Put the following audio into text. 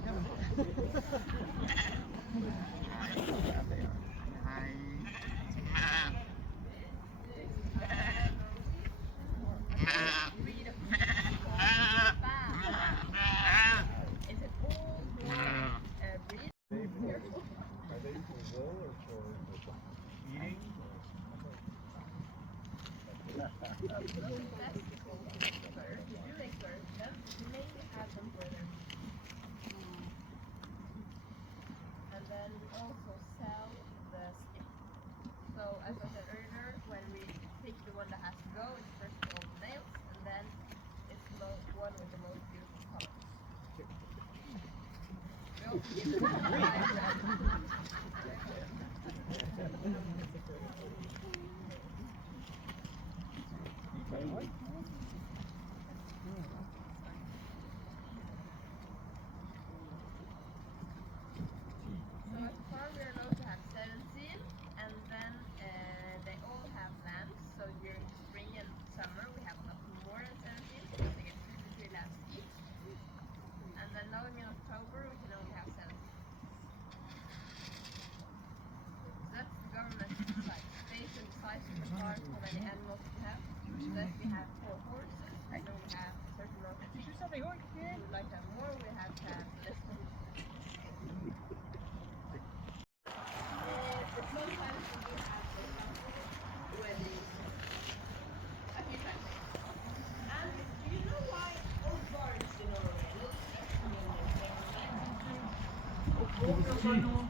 like having fun. And then we also sell the skip. So as I said earlier, when we pick the one that has to go, it's first all the nails, and then it's the one with the most beautiful colors. We also give them So at the farm we are allowed to have 17, and then they all have lambs. So during spring and summer we have not more than 17, because they get 53 lambs each. And then now in October we can only have 17. So that's the government side. Based on the size of the farm, how many animals we have. So that we have 4 horses, and then we have a certain amount of sheep. If we would like to have more, we have to have less horses. But sometimes we do have, for example, weddings, a few times. And do you know why old barns in Norway look extra when they're